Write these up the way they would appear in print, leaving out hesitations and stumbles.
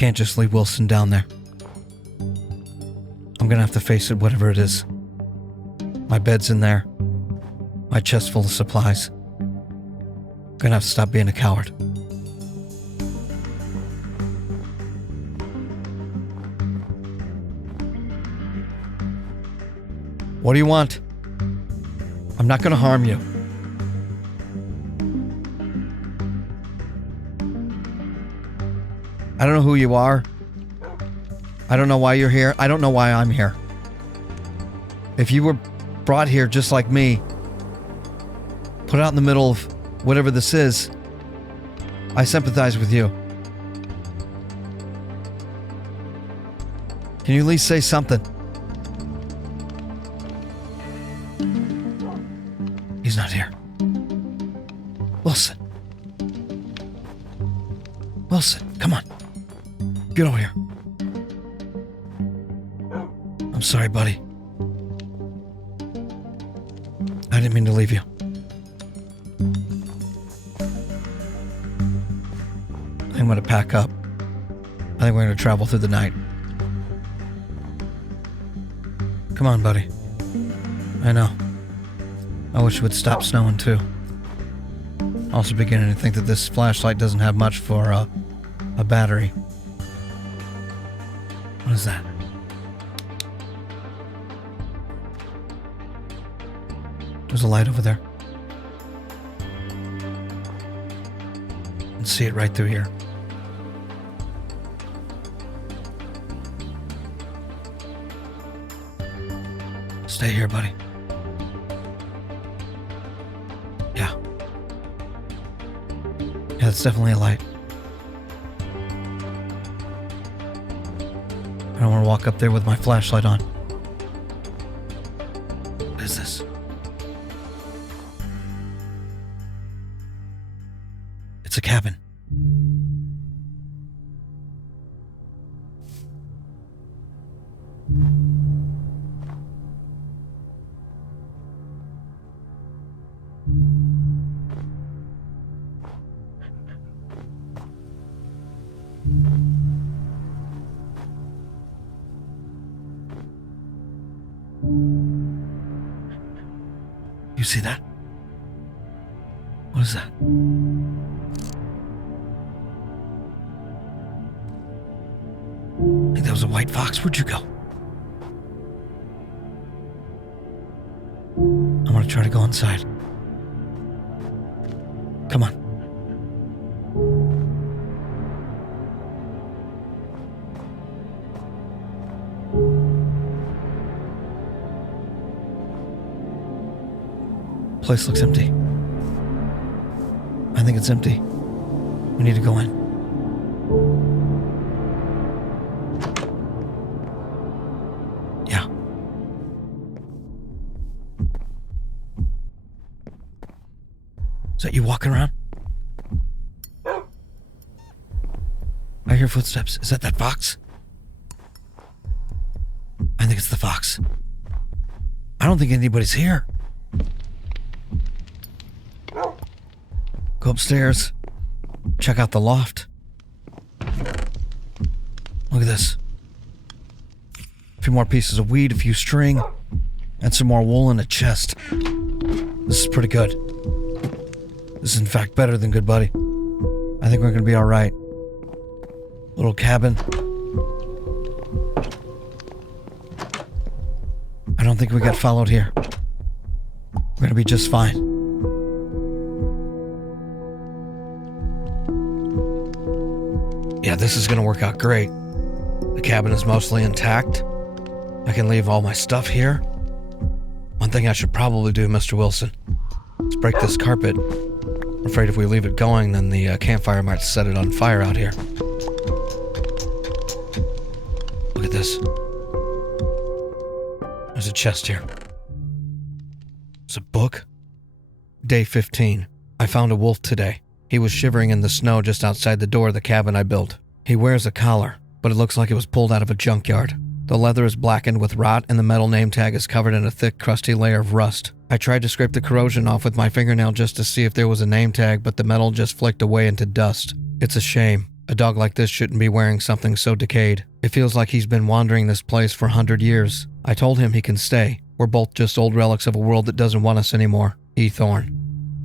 can't just leave Wilson down there. I'm gonna have to face it, whatever it is. My bed's in there. My chest full of supplies. I'm gonna have to stop being a coward. What do you want? I'm not gonna harm you. I don't know who you are. I don't know why you're here. I don't know why I'm here. If you were brought here just like me, put out in the middle of whatever this is, I sympathize with you. Can you at least say something? He's not here. Wilson. Wilson, come on. Get over here. I'm sorry, buddy. I didn't mean to leave you. I'm gonna pack up. I think we're gonna travel through the night. Come on, buddy. I know. I wish it would stop snowing too. Also beginning to think that this flashlight doesn't have much for a battery. What is that? There's a light over there. I can see it right through here. Stay here, buddy. Yeah. Yeah, it's definitely a light. I don't want to walk up there with my flashlight on. What is this? It's a cabin. You see that? What is that? I think that was a white fox. Where'd you go? I'm gonna try to go inside. Come on. Place looks empty. I think it's empty. We need to go in. Yeah. Is that you walking around? I hear footsteps. Is that fox? I think it's the fox. I don't think anybody's here. Go upstairs. Check out the loft. Look at this. A few more pieces of weed, a few string, and some more wool in a chest. This is pretty good. This is in fact better than good, buddy. I think we're gonna be alright. Little cabin. I don't think we got followed here. We're gonna be just fine. Yeah, this is gonna work out great. The cabin is mostly intact. I can leave all my stuff here. One thing I should probably do, Mr. Wilson, is break this carpet. I'm afraid if we leave it going, then the campfire might set it on fire out here. Look at this. There's a chest here. It's a book. Day 15. I found a wolf today. He was shivering in the snow just outside the door of the cabin I built. He wears a collar, but it looks like it was pulled out of a junkyard. The leather is blackened with rot and the metal name tag is covered in a thick, crusty layer of rust. I tried to scrape the corrosion off with my fingernail just to see if there was a name tag, but the metal just flicked away into dust. It's a shame. A dog like this shouldn't be wearing something so decayed. It feels like he's been wandering this place for 100 years. I told him he can stay. We're both just old relics of a world that doesn't want us anymore. E. Thorne.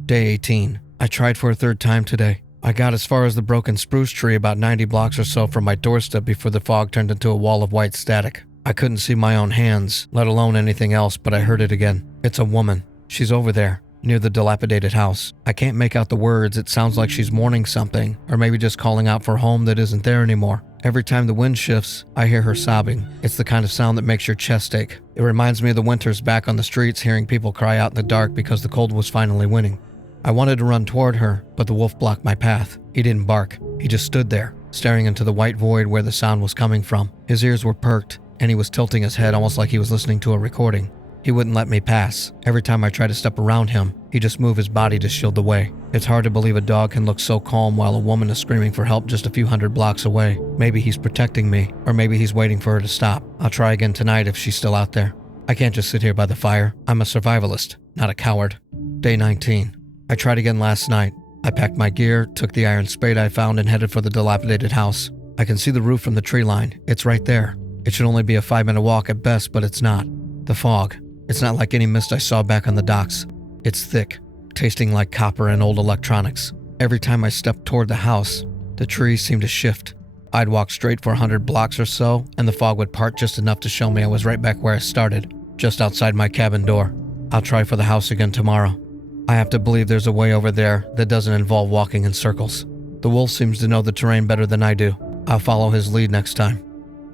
Day 18. I tried for a third time today. I got as far as the broken spruce tree about 90 blocks or so from my doorstep before the fog turned into a wall of white static. I couldn't see my own hands, let alone anything else, but I heard it again. It's a woman. She's over there, near the dilapidated house. I can't make out the words. It sounds like she's mourning something, or maybe just calling out for a home that isn't there anymore. Every time the wind shifts, I hear her sobbing. It's the kind of sound that makes your chest ache. It reminds me of the winters back on the streets, hearing people cry out in the dark because the cold was finally winning. I wanted to run toward her, but the wolf blocked my path. He didn't bark. He just stood there, staring into the white void where the sound was coming from. His ears were perked, and he was tilting his head almost like he was listening to a recording. He wouldn't let me pass. Every time I tried to step around him, he'd just move his body to shield the way. It's hard to believe a dog can look so calm while a woman is screaming for help just a few hundred blocks away. Maybe he's protecting me, or maybe he's waiting for her to stop. I'll try again tonight if she's still out there. I can't just sit here by the fire. I'm a survivalist, not a coward. Day 19. I tried again last night. I packed my gear, took the iron spade I found, and headed for the dilapidated house. I can see the roof from the tree line. It's right there. It should only be a 5-minute walk at best, but it's not. The fog. It's not like any mist I saw back on the docks. It's thick, tasting like copper and old electronics. Every time I stepped toward the house, the trees seemed to shift. I'd walk straight for 100 blocks or so, and the fog would part just enough to show me I was right back where I started, just outside my cabin door. I'll try for the house again tomorrow. I have to believe there's a way over there that doesn't involve walking in circles. The wolf seems to know the terrain better than I do. I'll follow his lead next time.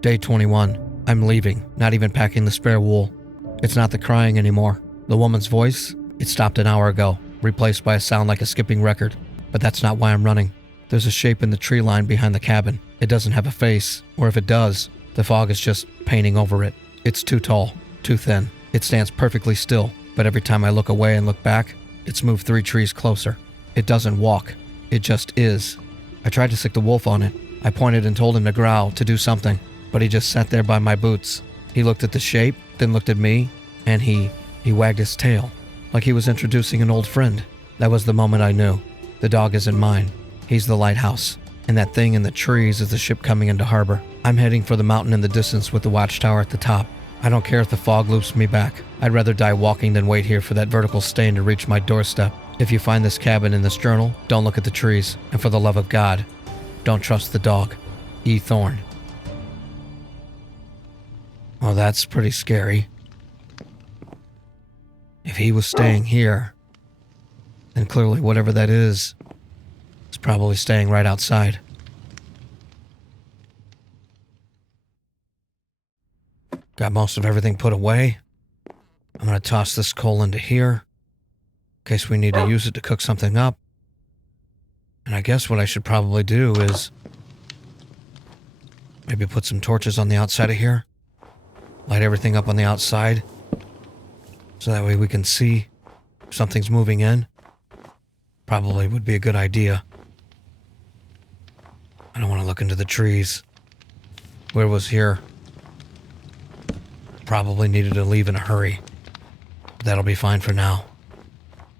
Day 21. I'm leaving, not even packing the spare wool. It's not the crying anymore. The woman's voice, it stopped an hour ago, replaced by a sound like a skipping record. But that's not why I'm running. There's a shape in the tree line behind the cabin. It doesn't have a face, or if it does, the fog is just painting over it. It's too tall, too thin. It stands perfectly still, but every time I look away and look back, it's moved 3 trees closer. It doesn't walk. It just is. I tried to sick the wolf on it. I pointed and told him to growl, to do something, but he just sat there by my boots. He looked at the shape, then looked at me, and he wagged his tail, like he was introducing an old friend. That was the moment I knew. The dog isn't mine. He's the lighthouse, and that thing in the trees is the ship coming into harbor. I'm heading for the mountain in the distance with the watchtower at the top. I don't care if the fog loops me back. I'd rather die walking than wait here for that vertical stain to reach my doorstep. If you find this cabin in this journal, don't look at the trees, and for the love of God, don't trust the dog. E. Thorne. Well, that's pretty scary. If he was staying here, then clearly whatever that is probably staying right outside. Got most of everything put away. I'm going to toss this coal into here, in case we need to use it to cook something up. And I guess what I should probably do is maybe put some torches on the outside of here. Light everything up on the outside, so that way we can see if something's moving in. Probably would be a good idea. I don't want to look into the trees. Whoever was here probably needed to leave in a hurry. But that'll be fine for now.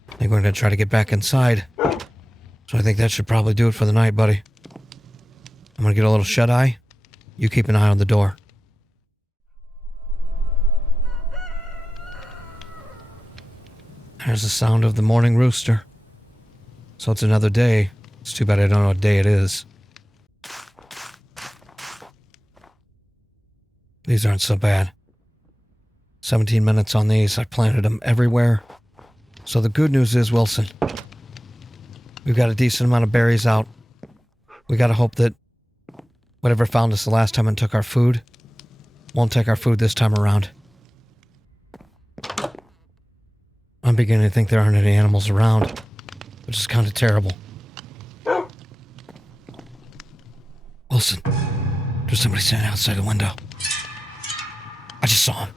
I think we're going to try to get back inside. So I think that should probably do it for the night, buddy. I'm going to get a little shut-eye. You keep an eye on the door. There's the sound of the morning rooster. So it's another day. It's too bad I don't know what day it is. These aren't so bad. 17 minutes on these. I planted them everywhere. So the good news is, Wilson, we've got a decent amount of berries out. We gotta hope that whatever found us the last time and took our food won't take our food this time around. I'm beginning to think there aren't any animals around, which is kind of terrible. Wilson, there's somebody standing outside the window. I just saw him.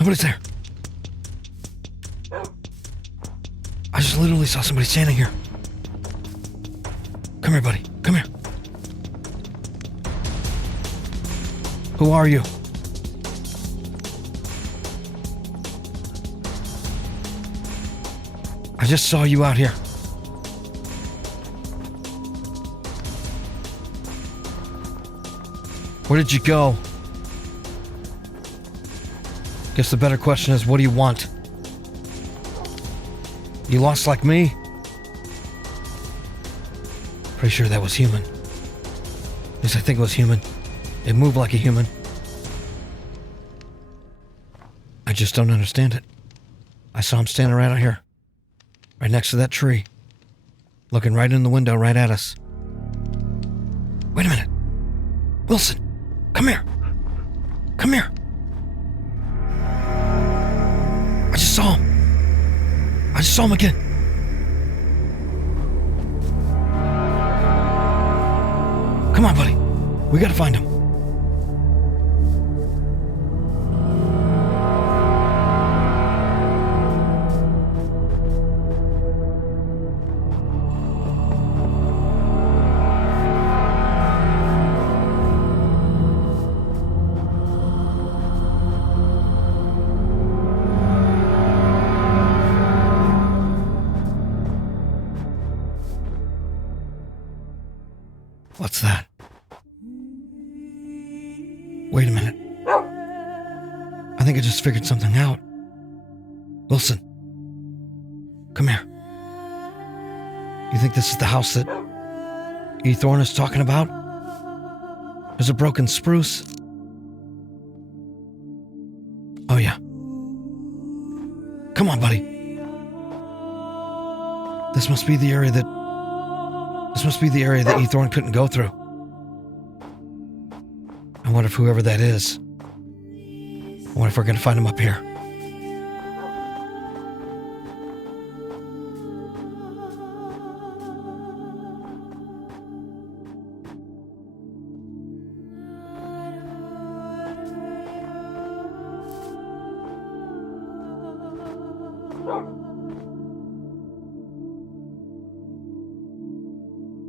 Nobody's there. I just literally saw somebody standing here. Come here, buddy. Come here. Who are you? I just saw you out here. Where did you go? Guess the better question is, what do you want? You lost like me? Pretty sure that was human. At least I think it was human. It moved like a human. I just don't understand it. I saw him standing right out here. Right next to that tree. Looking right in the window right at us. Wait a minute. Wilson, come here. Come here. I just saw him. I just saw him again. Come on, buddy. We gotta find him. What's that? Wait a minute. I think I just figured something out. Wilson, come here. You think this is the house that E. Thorne is talking about? There's a broken spruce. Oh yeah. Come on, buddy. This must be the area that E. Thorne couldn't go through. I wonder if whoever that is. I wonder if we're gonna find him up here.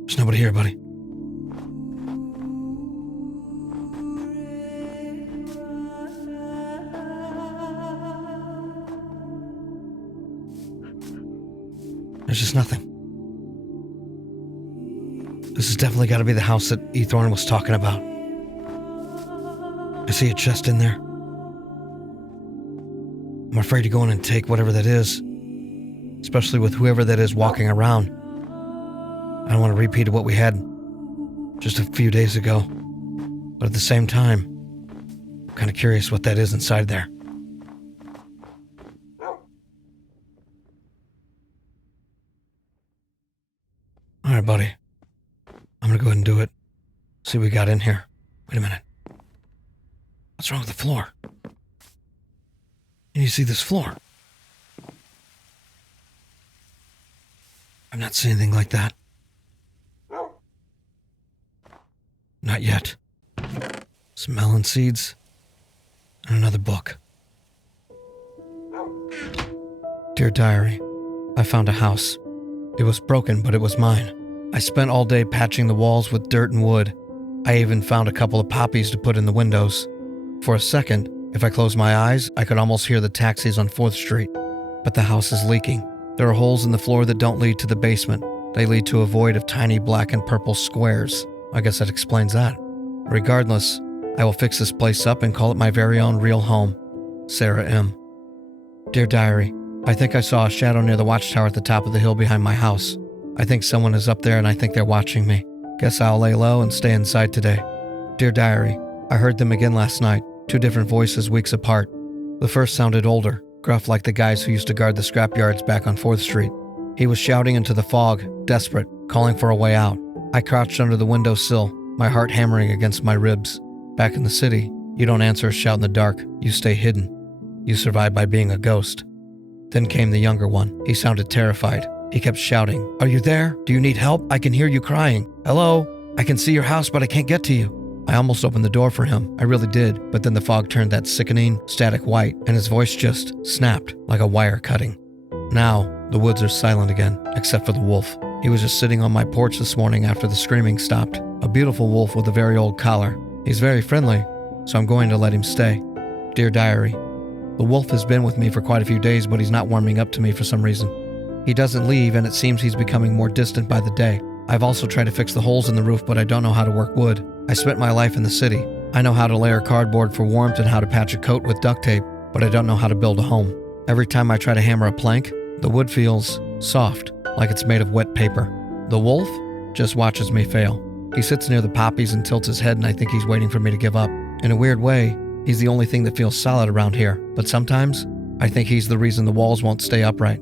There's nobody here, buddy. There's just nothing. This has definitely got to be the house that E. Thorne was talking about. I see a chest in there. I'm afraid to go in and take whatever that is, especially with whoever that is walking around. I don't want to repeat what we had just a few days ago, but at the same time, I'm kind of curious what that is inside there. All right, buddy. I'm going to go ahead and do it. See what we got in here. Wait a minute. What's wrong with the floor? Can you see this floor? I've not seen anything like that. Not yet. Some melon seeds and another book. Dear Diary, I found a house. It was broken, but it was mine. I spent all day patching the walls with dirt and wood. I even found a couple of poppies to put in the windows. For a second, if I closed my eyes, I could almost hear the taxis on 4th Street. But the house is leaking. There are holes in the floor that don't lead to the basement. They lead to a void of tiny black and purple squares. I guess that explains that. Regardless, I will fix this place up and call it my very own real home. Sarah M. Dear Diary, I think I saw a shadow near the watchtower at the top of the hill behind my house. I think someone is up there and I think they're watching me. Guess I'll lay low and stay inside today. Dear Diary, I heard them again last night, 2 different voices weeks apart. The first sounded older, gruff like the guys who used to guard the scrapyards back on 4th Street. He was shouting into the fog, desperate, calling for a way out. I crouched under the windowsill, my heart hammering against my ribs. Back in the city, you don't answer a shout in the dark, you stay hidden. You survive by being a ghost. Then came the younger one. He sounded terrified. He kept shouting, "Are you there? Do you need help? I can hear you crying. Hello? I can see your house, but I can't get to you." I almost opened the door for him. I really did, but then the fog turned that sickening, static white, and his voice just snapped like a wire cutting. Now, the woods are silent again, except for the wolf. He was just sitting on my porch this morning after the screaming stopped. A beautiful wolf with a very old collar. He's very friendly, so I'm going to let him stay. Dear Diary, the wolf has been with me for quite a few days, but he's not warming up to me for some reason. He doesn't leave, and it seems he's becoming more distant by the day. I've also tried to fix the holes in the roof, but I don't know how to work wood. I spent my life in the city. I know how to layer cardboard for warmth and how to patch a coat with duct tape, but I don't know how to build a home. Every time I try to hammer a plank, the wood feels soft, like it's made of wet paper. The wolf just watches me fail. He sits near the poppies and tilts his head, and I think he's waiting for me to give up. In a weird way, he's the only thing that feels solid around here, but sometimes I think he's the reason the walls won't stay upright.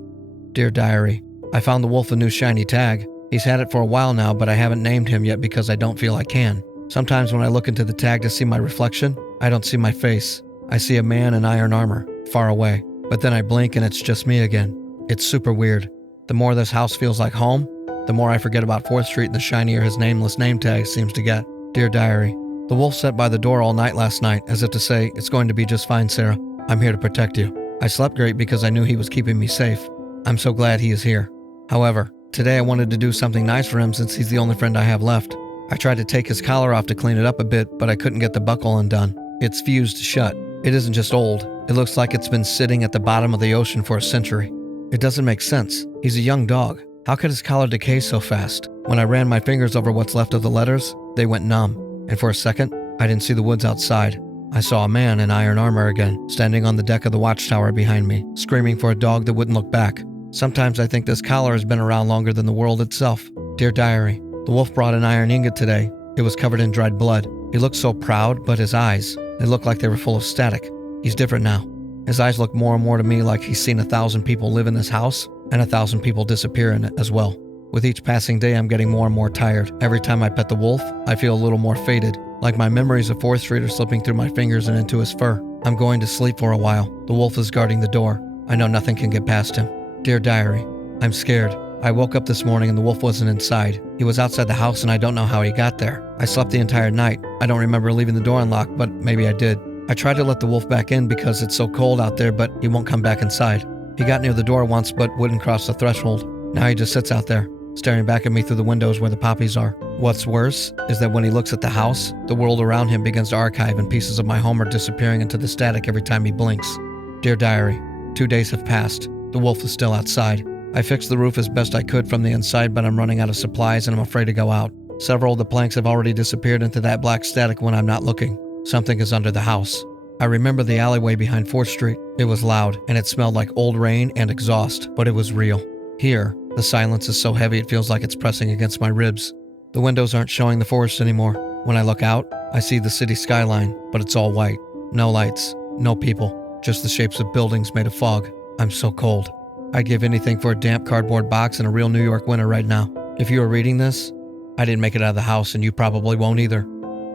Dear Diary, I found the wolf a new shiny tag. He's had it for a while now, but I haven't named him yet because I don't feel I can. Sometimes when I look into the tag to see my reflection, I don't see my face. I see a man in iron armor, far away. But then I blink and it's just me again. It's super weird. The more this house feels like home, the more I forget about 4th Street and the shinier his nameless name tag seems to get. Dear Diary, the wolf sat by the door all night last night, as if to say, "It's going to be just fine, Sarah. I'm here to protect you." I slept great because I knew he was keeping me safe. I'm so glad he is here. However, today I wanted to do something nice for him since he's the only friend I have left. I tried to take his collar off to clean it up a bit, but I couldn't get the buckle undone. It's fused shut. It isn't just old. It looks like it's been sitting at the bottom of the ocean for a century. It doesn't make sense. He's a young dog. How could his collar decay so fast? When I ran my fingers over what's left of the letters, they went numb. And for a second, I didn't see the woods outside. I saw a man in iron armor again, standing on the deck of the watchtower behind me, screaming for a dog that wouldn't look back. Sometimes I think this collar has been around longer than the world itself. Dear Diary, the wolf brought an iron ingot today. It was covered in dried blood. He looked so proud, but his eyes, they looked like they were full of static. He's different now. His eyes look more and more to me like he's seen 1,000 people live in this house and 1,000 people disappear in it as well. With each passing day, I'm getting more and more tired. Every time I pet the wolf, I feel a little more faded, like my memories of 4th Street are slipping through my fingers and into his fur. I'm going to sleep for a while. The wolf is guarding the door. I know nothing can get past him. Dear Diary, I'm scared. I woke up this morning and the wolf wasn't inside. He was outside the house and I don't know how he got there. I slept the entire night. I don't remember leaving the door unlocked, but maybe I did. I tried to let the wolf back in because it's so cold out there, but he won't come back inside. He got near the door once, but wouldn't cross the threshold. Now he just sits out there, staring back at me through the windows where the poppies are. What's worse is that when he looks at the house, the world around him begins to archive and pieces of my home are disappearing into the static every time he blinks. Dear Diary, 2 days have passed. The wolf is still outside. I fixed the roof as best I could from the inside, but I'm running out of supplies and I'm afraid to go out. Several of the planks have already disappeared into that black static when I'm not looking. Something is under the house. I remember the alleyway behind 4th Street. It was loud, and it smelled like old rain and exhaust, but it was real. Here, the silence is so heavy it feels like it's pressing against my ribs. The windows aren't showing the forest anymore. When I look out, I see the city skyline, but it's all white. No lights, no people, just the shapes of buildings made of fog. I'm so cold. I'd give anything for a damp cardboard box and a real New York winter right now. If you are reading this, I didn't make it out of the house and you probably won't either.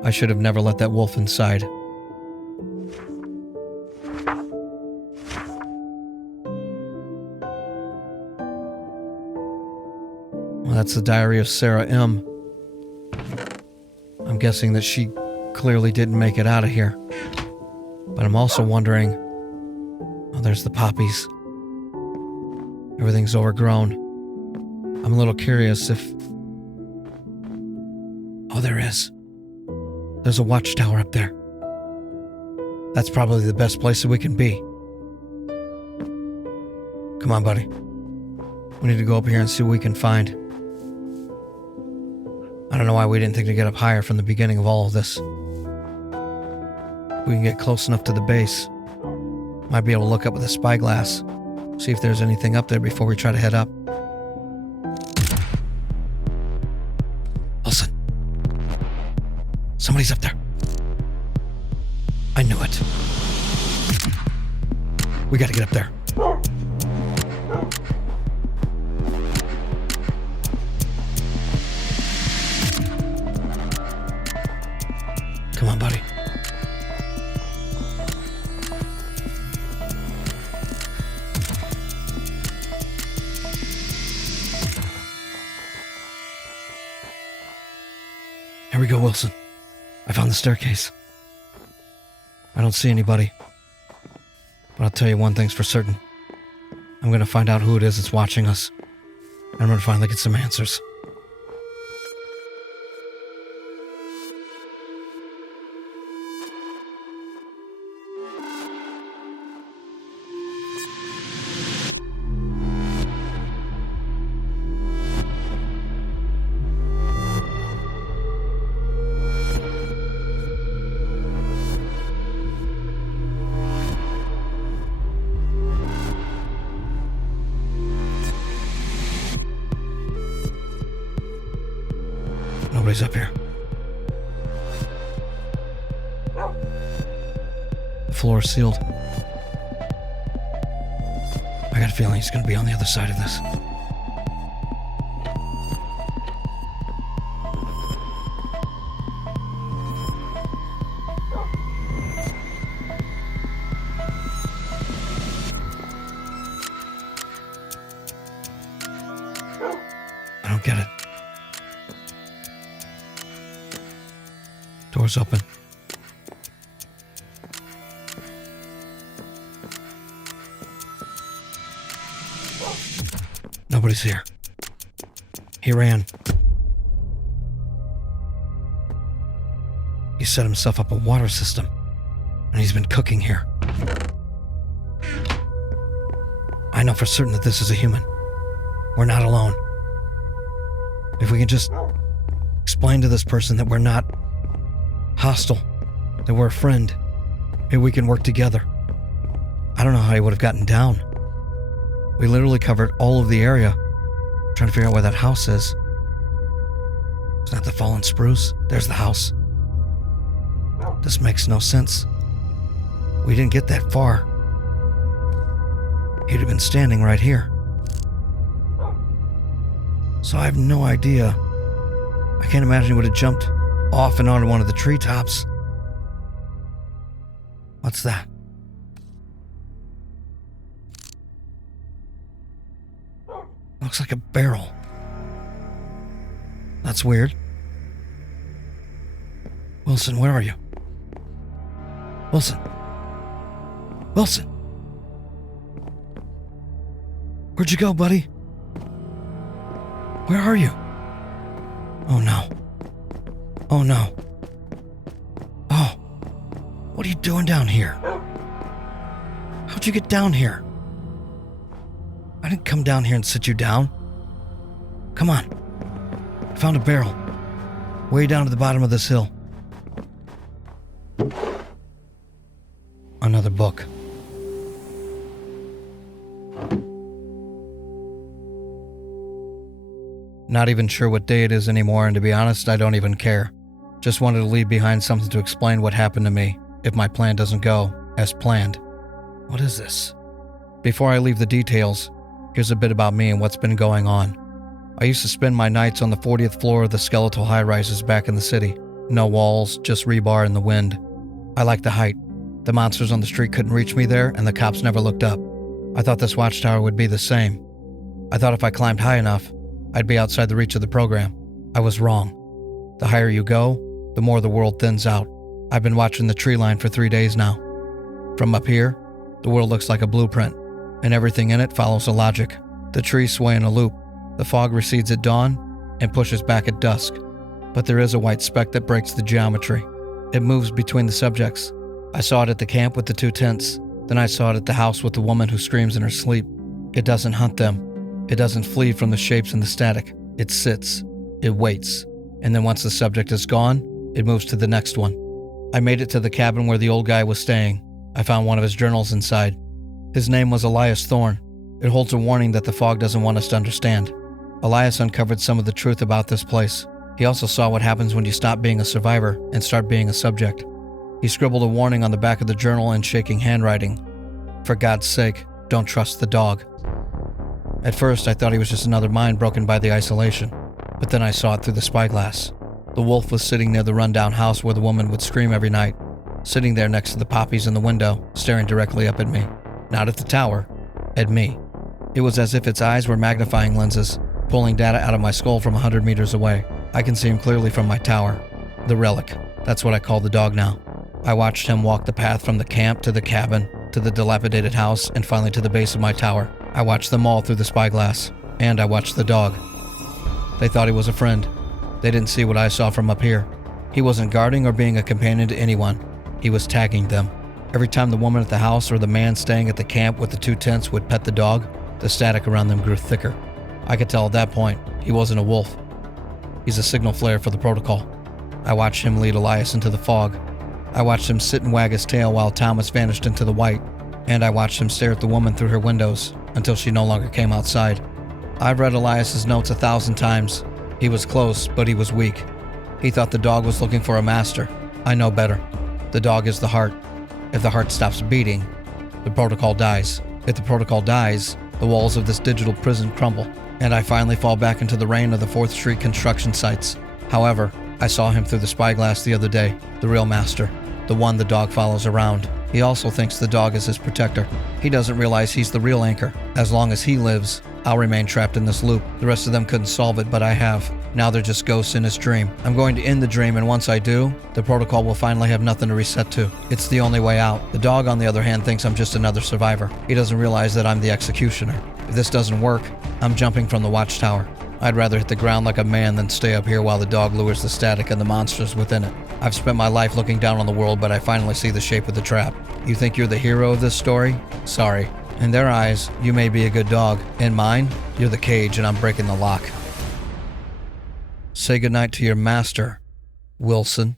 I should have never let that wolf inside. Well, that's the diary of Sarah M. I'm guessing that she clearly didn't make it out of here. But I'm also wondering... Oh, there's the poppies. Everything's overgrown. I'm a little curious if... Oh, there is. There's a watchtower up there. That's probably the best place that we can be. Come on, buddy. We need to go up here and see what we can find. I don't know why we didn't think to get up higher from the beginning of all of this. We can get close enough to the base. Might be able to look up with a spyglass. See if there's anything up there before we try to head up. Wilson. Somebody's up there. I knew it. We gotta get up there. Come on, buddy. Here we go, Wilson. I found the staircase. I don't see anybody. But I'll tell you one thing's for certain. I'm gonna find out who it is that's watching us. And I'm gonna finally get some answers. Nobody's up here. The floor is sealed. I got a feeling he's going to be on the other side of this. I don't get it. Door's open. Nobody's here. He ran. He set himself up a water system, and he's been cooking here. I know for certain that this is a human. We're not alone. If we can just explain to this person that we're not hostile, that we're a friend, maybe we can work together. I don't know how he would have gotten down. We literally covered all of the area, trying to figure out where that house is. It's not the fallen spruce. There's the house. This makes no sense. We didn't get that far. He'd have been standing right here. So I have no idea. I can't imagine he would have jumped off and onto one of the treetops. What's that? Looks like a barrel. That's weird. Wilson, where are you? Wilson. Wilson. Where'd you go, buddy? Where are you? Oh no. Oh no. Oh. What are you doing down here? How'd you get down here? I didn't come down here and sit you down. Come on. I found a barrel. Way down to the bottom of this hill. Another book. Not even sure what day it is anymore, and to be honest, I don't even care. Just wanted to leave behind something to explain what happened to me, if my plan doesn't go as planned. What is this? Before I leave the details, here's a bit about me and what's been going on. I used to spend my nights on the 40th floor of the skeletal high-rises back in the city. No walls, just rebar in the wind. I liked the height. The monsters on the street couldn't reach me there, and the cops never looked up. I thought this watchtower would be the same. I thought if I climbed high enough, I'd be outside the reach of the program. I was wrong. The higher you go, the more the world thins out. I've been watching the tree line for 3 days now. From up here, the world looks like a blueprint, and everything in it follows a logic. The trees sway in a loop. The fog recedes at dawn and pushes back at dusk. But there is a white speck that breaks the geometry. It moves between the subjects. I saw it at the camp with the 2 tents. Then I saw it at the house with the woman who screams in her sleep. It doesn't hunt them. It doesn't flee from the shapes and the static. It sits. It waits. And then once the subject is gone, it moves to the next one. I made it to the cabin where the old guy was staying. I found one of his journals inside. His name was Elias Thorne. It holds a warning that the fog doesn't want us to understand. Elias uncovered some of the truth about this place. He also saw what happens when you stop being a survivor and start being a subject. He scribbled a warning on the back of the journal in shaking handwriting. For God's sake, don't trust the dog. At first, I thought he was just another mind broken by the isolation, but then I saw it through the spyglass. The wolf was sitting near the rundown house where the woman would scream every night, sitting there next to the poppies in the window, staring directly up at me. Not at the tower, at me. It was as if its eyes were magnifying lenses, pulling data out of my skull from 100 meters away. I can see him clearly from my tower. The relic. That's what I call the dog now. I watched him walk the path from the camp to the cabin, to the dilapidated house, and finally to the base of my tower. I watched them all through the spyglass, and I watched the dog. They thought he was a friend. They didn't see what I saw from up here. He wasn't guarding or being a companion to anyone. He was tagging them. Every time the woman at the house or the man staying at the camp with the 2 tents would pet the dog, the static around them grew thicker. I could tell at that point he wasn't a wolf. He's a signal flare for the protocol. I watched him lead Elias into the fog. I watched him sit and wag his tail while Thomas vanished into the white, and I watched him stare at the woman through her windows until she no longer came outside. I've read Elias's notes 1,000 times. He was close, but he was weak. He thought the dog was looking for a master. I know better. The dog is the heart. If the heart stops beating, the protocol dies. If the protocol dies, the walls of this digital prison crumble, and I finally fall back into the reign of the 4th Street construction sites. However, I saw him through the spyglass the other day, the real master, the one the dog follows around. He also thinks the dog is his protector. He doesn't realize he's the real anchor. As long as he lives, I'll remain trapped in this loop. The rest of them couldn't solve it, but I have. Now they're just ghosts in his dream. I'm going to end the dream, and once I do, the protocol will finally have nothing to reset to. It's the only way out. The dog, on the other hand, thinks I'm just another survivor. He doesn't realize that I'm the executioner. If this doesn't work, I'm jumping from the watchtower. I'd rather hit the ground like a man than stay up here while the dog lures the static and the monsters within it. I've spent my life looking down on the world, but I finally see the shape of the trap. You think you're the hero of this story? Sorry. In their eyes, you may be a good dog. In mine, you're the cage and I'm breaking the lock. Say goodnight to your master, Wilson.